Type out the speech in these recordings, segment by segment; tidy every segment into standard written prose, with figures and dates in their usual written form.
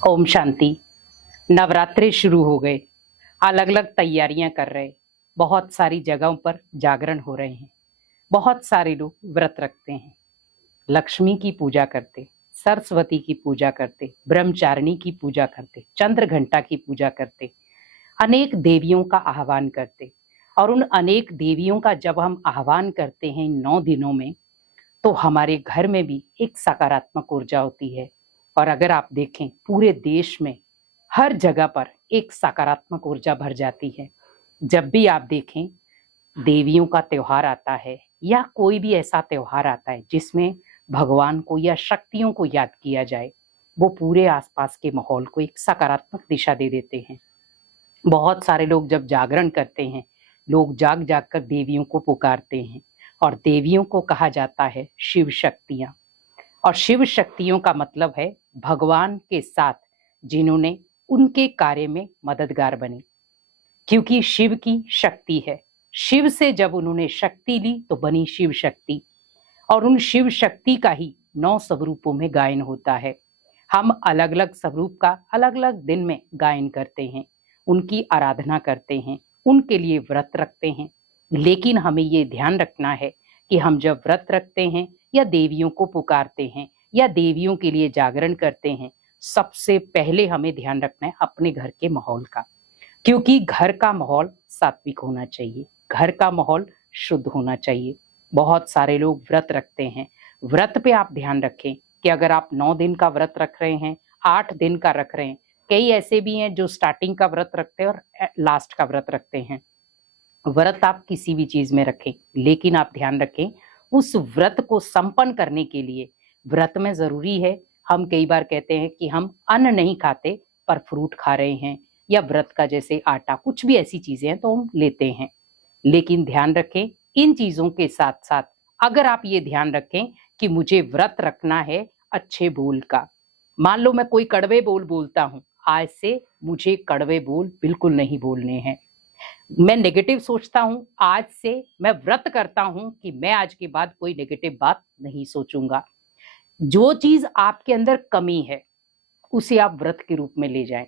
ओम शांति। नवरात्रे शुरू हो गए। अलग अलग तैयारियां कर रहे। बहुत सारी जगहों पर जागरण हो रहे हैं। बहुत सारे लोग व्रत रखते हैं, लक्ष्मी की पूजा करते, सरस्वती की पूजा करते, ब्रह्मचारिणी की पूजा करते, चंद्र घंटा की पूजा करते, अनेक देवियों का आह्वान करते। और उन अनेक देवियों का जब हम आह्वान करते हैं इन 9 दिनों में, तो हमारे घर में भी एक सकारात्मक ऊर्जा होती है। और अगर आप देखें पूरे देश में हर जगह पर एक सकारात्मक ऊर्जा भर जाती है। जब भी आप देखें देवियों का त्योहार आता है या कोई भी ऐसा त्योहार आता है जिसमें भगवान को या शक्तियों को याद किया जाए, वो पूरे आसपास के माहौल को एक सकारात्मक दिशा दे देते हैं। बहुत सारे लोग जब जागरण करते हैं, लोग जाग जाग कर देवियों को पुकारते हैं। और देवियों को कहा जाता है शिव शक्तियां। और शिव शक्तियों का मतलब है भगवान के साथ जिन्होंने उनके कार्य में मददगार बने, क्योंकि शिव की शक्ति है। शिव से जब उन्होंने शक्ति ली तो बनी शिव शक्ति। और उन शिव शक्ति का ही 9 स्वरूपों में गायन होता है। हम अलग अलग स्वरूप का अलग अलग दिन में गायन करते हैं, उनकी आराधना करते हैं, उनके लिए व्रत रखते हैं। लेकिन हमें ये ध्यान रखना है कि हम जब व्रत रखते हैं या देवियों को पुकारते हैं या देवियों के लिए जागरण करते हैं, सबसे पहले हमें ध्यान रखना है अपने घर के माहौल का। क्योंकि घर का माहौल सात्विक होना चाहिए, घर का माहौल शुद्ध होना चाहिए। बहुत सारे लोग व्रत रखते हैं। व्रत पे आप ध्यान रखें कि अगर आप 9 दिन का व्रत रख रहे हैं, 8 दिन का रख रहे हैं, कई ऐसे भी हैं जो स्टार्टिंग का व्रत रखते हैं और लास्ट का व्रत रखते हैं। व्रत आप किसी भी चीज में रखें, लेकिन आप ध्यान रखें उस व्रत को संपन्न करने के लिए व्रत में जरूरी है। हम कई बार कहते हैं कि हम अन्न नहीं खाते पर फ्रूट खा रहे हैं, या व्रत का जैसे आटा, कुछ भी ऐसी चीजें हैं तो हम लेते हैं। लेकिन ध्यान रखें इन चीजों के साथ साथ अगर आप ये ध्यान रखें कि मुझे व्रत रखना है अच्छे बोल का। मान लो मैं कोई कड़वे बोल बोलता हूं, आज से मुझे कड़वे बोल बिल्कुल नहीं बोलने हैं। मैं नेगेटिव सोचता हूं, आज से मैं व्रत करता हूं कि मैं आज के बाद कोई नेगेटिव बात नहीं सोचूंगा। जो चीज आपके अंदर कमी है उसे आप व्रत के रूप में ले जाएं।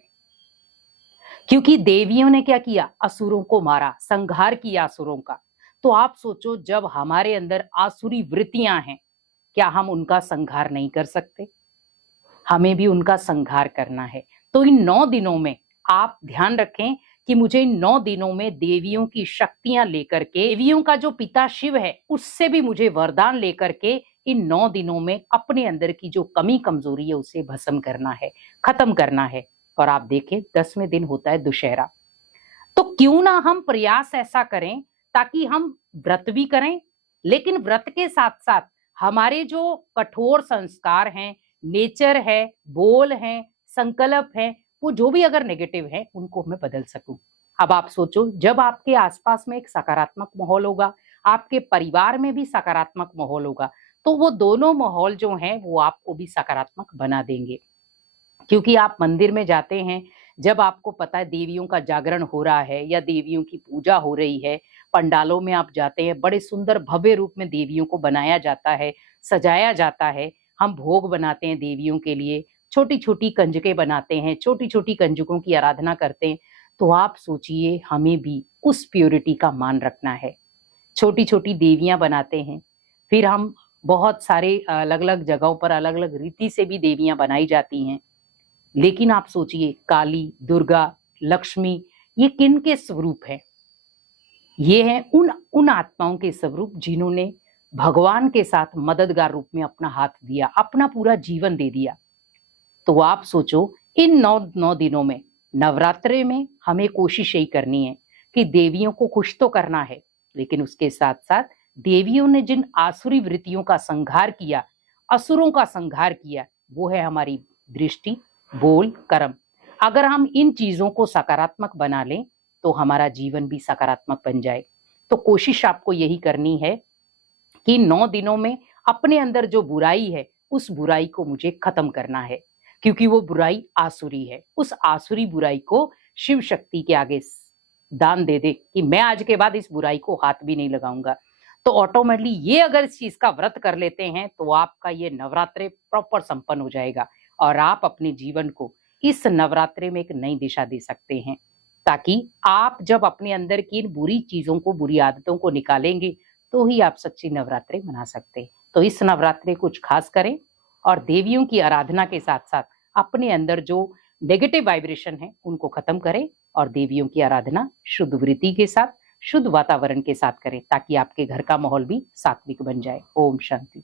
क्योंकि देवियों ने क्या किया, असुरों को मारा, संहार किया असुरों का। तो आप सोचो जब हमारे अंदर आसुरी वृत्तियां हैं, क्या हम उनका संहार नहीं कर सकते? हमें भी उनका संहार करना है। तो इन 9 दिनों में आप ध्यान रखें कि मुझे इन 9 दिनों में देवियों की शक्तियां लेकर के, देवियों का जो पिता शिव है उससे भी मुझे वरदान लेकर के इन 9 दिनों में अपने अंदर की जो कमी कमजोरी है उसे भस्म करना है, खत्म करना है। और आप देखें 10वें दिन होता है दुशहरा। तो क्यों ना हम प्रयास ऐसा करें ताकि हम व्रत भी करें, लेकिन व्रत के साथ साथ हमारे जो कठोर संस्कार हैं, नेचर है, बोल है, संकल्प है, वो जो भी अगर नेगेटिव है उनको मैं बदल सकूं। अब आप सोचो जब आपके आसपास में एक सकारात्मक माहौल होगा, आपके परिवार में भी सकारात्मक माहौल होगा, तो वो दोनों माहौल जो हैं वो आपको भी सकारात्मक बना देंगे। क्योंकि आप मंदिर में जाते हैं, जब आपको पता है देवियों का जागरण हो रहा है या देवियों की पूजा हो रही है, पंडालों में आप जाते हैं, बड़े सुंदर भव्य रूप में देवियों को बनाया जाता है, सजाया जाता है। हम भोग बनाते हैं देवियों के लिए, छोटी छोटी कंजकें बनाते हैं, छोटी छोटी कंजकों की आराधना करते हैं। तो आप सोचिए हमें भी उस प्योरिटी का मान रखना है। छोटी छोटी देवियां बनाते हैं, फिर हम बहुत सारे अलग अलग जगहों पर अलग अलग रीति से भी देवियां बनाई जाती हैं। लेकिन आप सोचिए काली, दुर्गा, लक्ष्मी, ये किन के स्वरूप हैं? ये हैं उन उन आत्माओं के स्वरूप जिन्होंने भगवान के साथ मददगार रूप में अपना हाथ दिया, अपना पूरा जीवन दे दिया। तो आप सोचो इन 9 दिनों में, नवरात्रे में हमें कोशिश यही करनी है कि देवियों को खुश तो करना है, लेकिन उसके साथ साथ देवियों ने जिन आसुरी वृत्तियों का संहार किया, असुरों का संहार किया, वो है हमारी दृष्टि, बोल, कर्म। अगर हम इन चीजों को सकारात्मक बना लें तो हमारा जीवन भी सकारात्मक बन जाए। तो कोशिश आपको यही करनी है कि 9 दिनों में अपने अंदर जो बुराई है उस बुराई को मुझे खत्म करना है। क्योंकि वो बुराई आसुरी है, उस आसुरी बुराई को शिव शक्ति के आगे दान दे दे कि मैं आज के बाद इस बुराई को हाथ भी नहीं लगाऊंगा। तो ऑटोमेटिकली ये अगर इस चीज का व्रत कर लेते हैं तो आपका ये नवरात्रे प्रॉपर संपन्न हो जाएगा और आप अपने जीवन को इस नवरात्रे में एक नई दिशा दे सकते हैं, ताकि आप जब अपने अंदर की इन बुरी चीजों को, बुरी आदतों को निकालेंगे, तो ही आप सच्ची नवरात्रि मना सकते हैं। तो इस नवरात्रि कुछ खास करें और देवियों की आराधना के साथ-साथ अपने अंदर जो नेगेटिव वाइब्रेशन है, उनको खत्म करें और देवियों की आराधना शुद्ध वृत्ति के साथ, शुद्ध वातावरण के साथ करें, ताकि आपके घर का माहौल भी सात्विक बन जाए। ओम शांति।